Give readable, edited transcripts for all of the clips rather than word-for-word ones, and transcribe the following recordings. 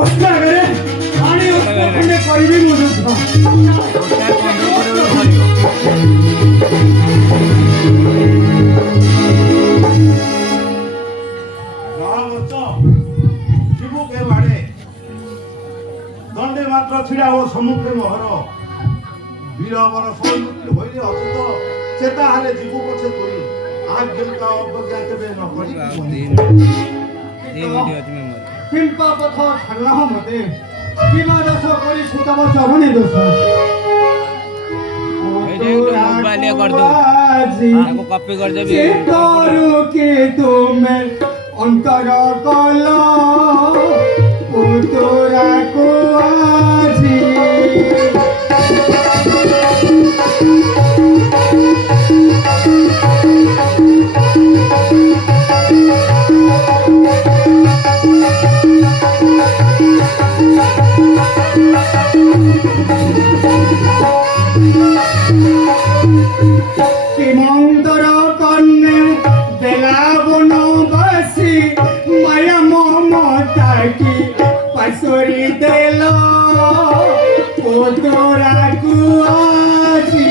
ଅସ୍ତ୍ରାଗାରେ ପାଣି ଅସ୍ତ୍ର ଖଣ୍ଡେ କରିବି ମୁଁ ଯୁଦ୍ଧ। দণ্ডে মাত্র ছিড়া ও সমুদ্রে মোহর বীরবর সৈন্যটি হইলে অচেত চেতা হালে জীব পছে তুই আজ্ঞা অবজ্ঞা কেবে ন করি কিম্পা পথ ছাড়লাহ মতে বিমা দোষ করি সুতম চরণে দোষ कॉपी कर देबी के तुमे अंतर कल तोरा को आजी শ্রীমন্তর কন্যা বেলাবন বাসী মায়া মমতা কি পাশরি দেল ও তোরা কুয়াছি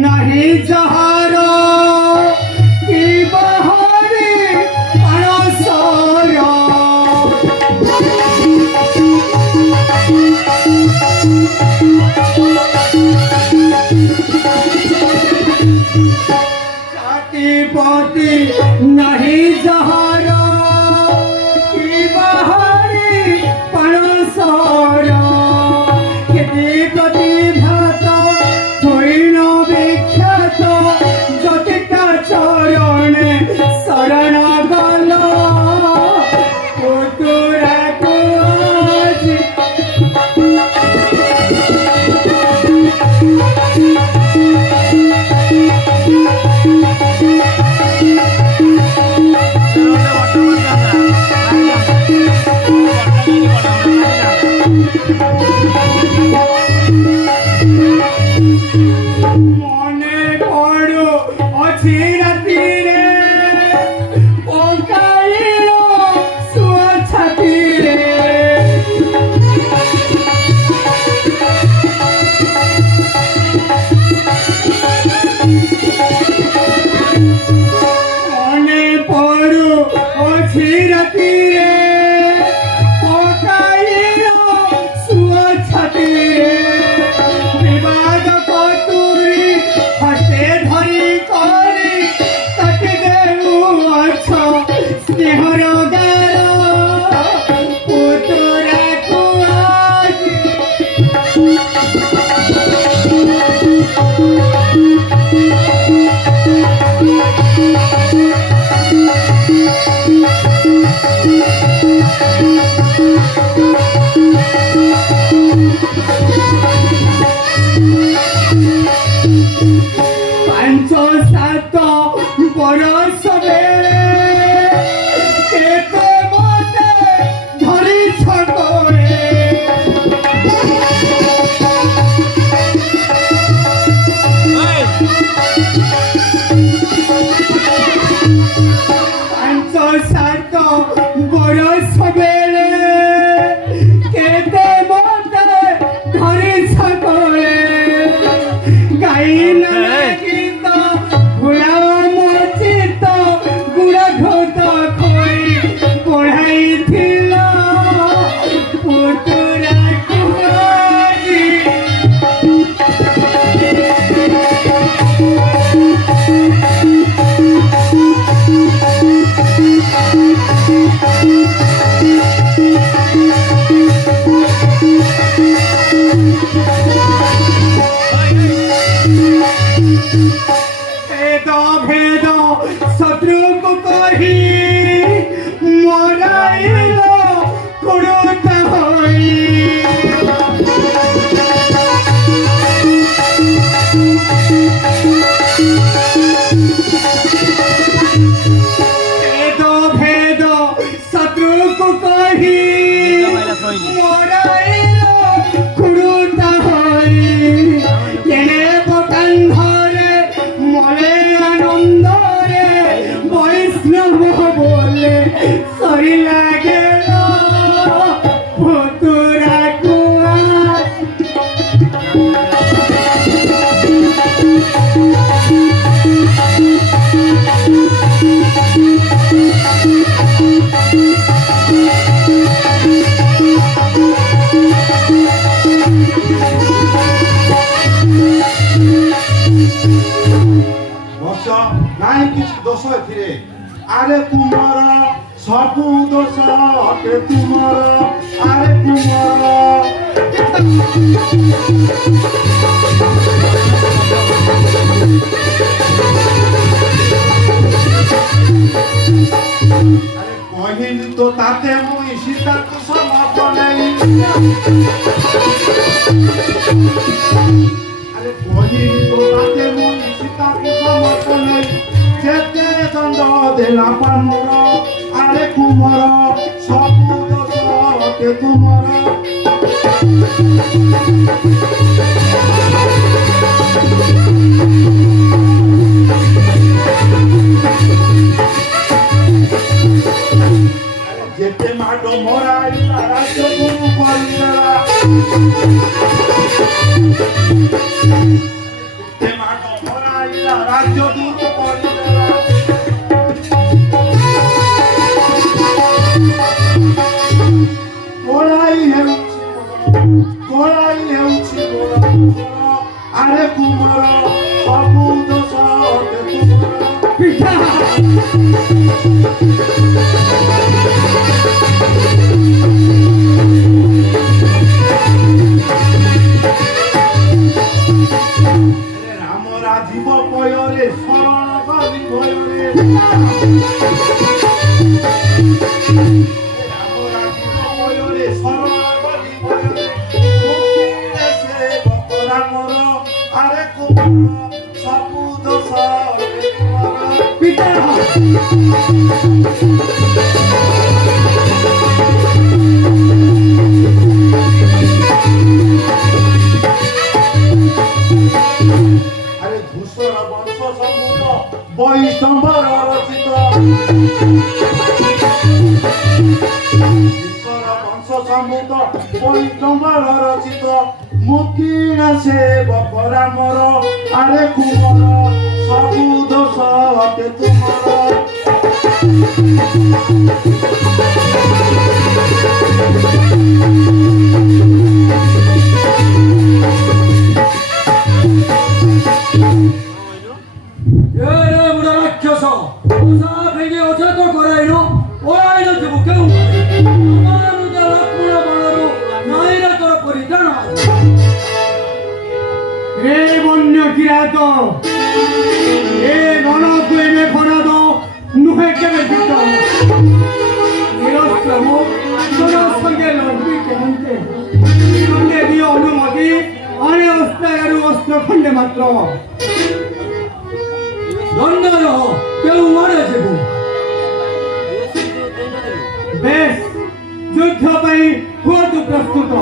नहीं जहार की बहारे अणसर जातिपति नहीं जहार की बहारे अणसर खेती गति भात चरणे शरण गल तोरा को मने पड़ो अच्छी राती रे पकाइलो सुआ छाती रे मने पड़ो अच्छी राती रे पकाइलो सुआ छाती रे विवाद कतुरी हस्ते धरी करी तटी देऊ अछ स्नेहर गार पुतरा को आजी নব বলে সরিলা গেল ভতুরা কুয়া ବର୍ଷ ନାଇଁ କିଛି ଦୋଷ ଏଥିରେ ଆରେ ତୁମର ସବୁ ଦୋଷ ଅଟେ ତୁମର ଆରେ ତୁମର ଆରେ କହିଲି ତ ତାତେ ମୁଇଁ ସୀତାକୁ ସମାପ ନେଇ আরে কহিলি তো তাতে মুই সীতাকে সমর্থ নেই যেতে দণ্ড দেলা পামর আরে কুমর সবু দোষ অতে তুমর যেতে মাড মরাইলা রাজ্য গুরু করিলা রাজ্য দূত কড়াই ହେଉଛି আরে কুমর ସବୁ ଦୋଷ পিঠা রাম রাজীব পୟରେ শরণ করি ভୟରେ রাম রাজীব পୟରେ শরণ করি ভୟରେ মুক্তিৰে ସେ রামর আরে কুমর ସବୁ দোষ পিঠা আরে ধূসর বংশ সমুদ বৈষ্ণবর রচিত ধূসর বংশ সমুদ বৈষ্ণবর রচিত মুক্তির সেবক রামর আরে কুমর সবু দোষ অতে তুমর এরে বুড়া রাক্ষস ওসা ভেঙে ওঠা তো করাইল ওরাই না দেব কেউ আমার উদা লক্ষ্মণ বলরু নাইরা তোর পরিধান রে বন্য কিরাত এ ননদ এমে ফরাদ নুহে কেবে দিত নিরস্ত্রম তোর সঙ্গে লড়বি কেমনতে সঙ্গে দিয়ে অনুমতি আরে অস্ত্র আর অস্ত্র খণ্ডে মাত্র দণ্ডর কেউ মারে দেব বেশ যুদ্ধ পাই খুব প্রস্তুত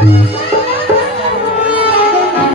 Thank you.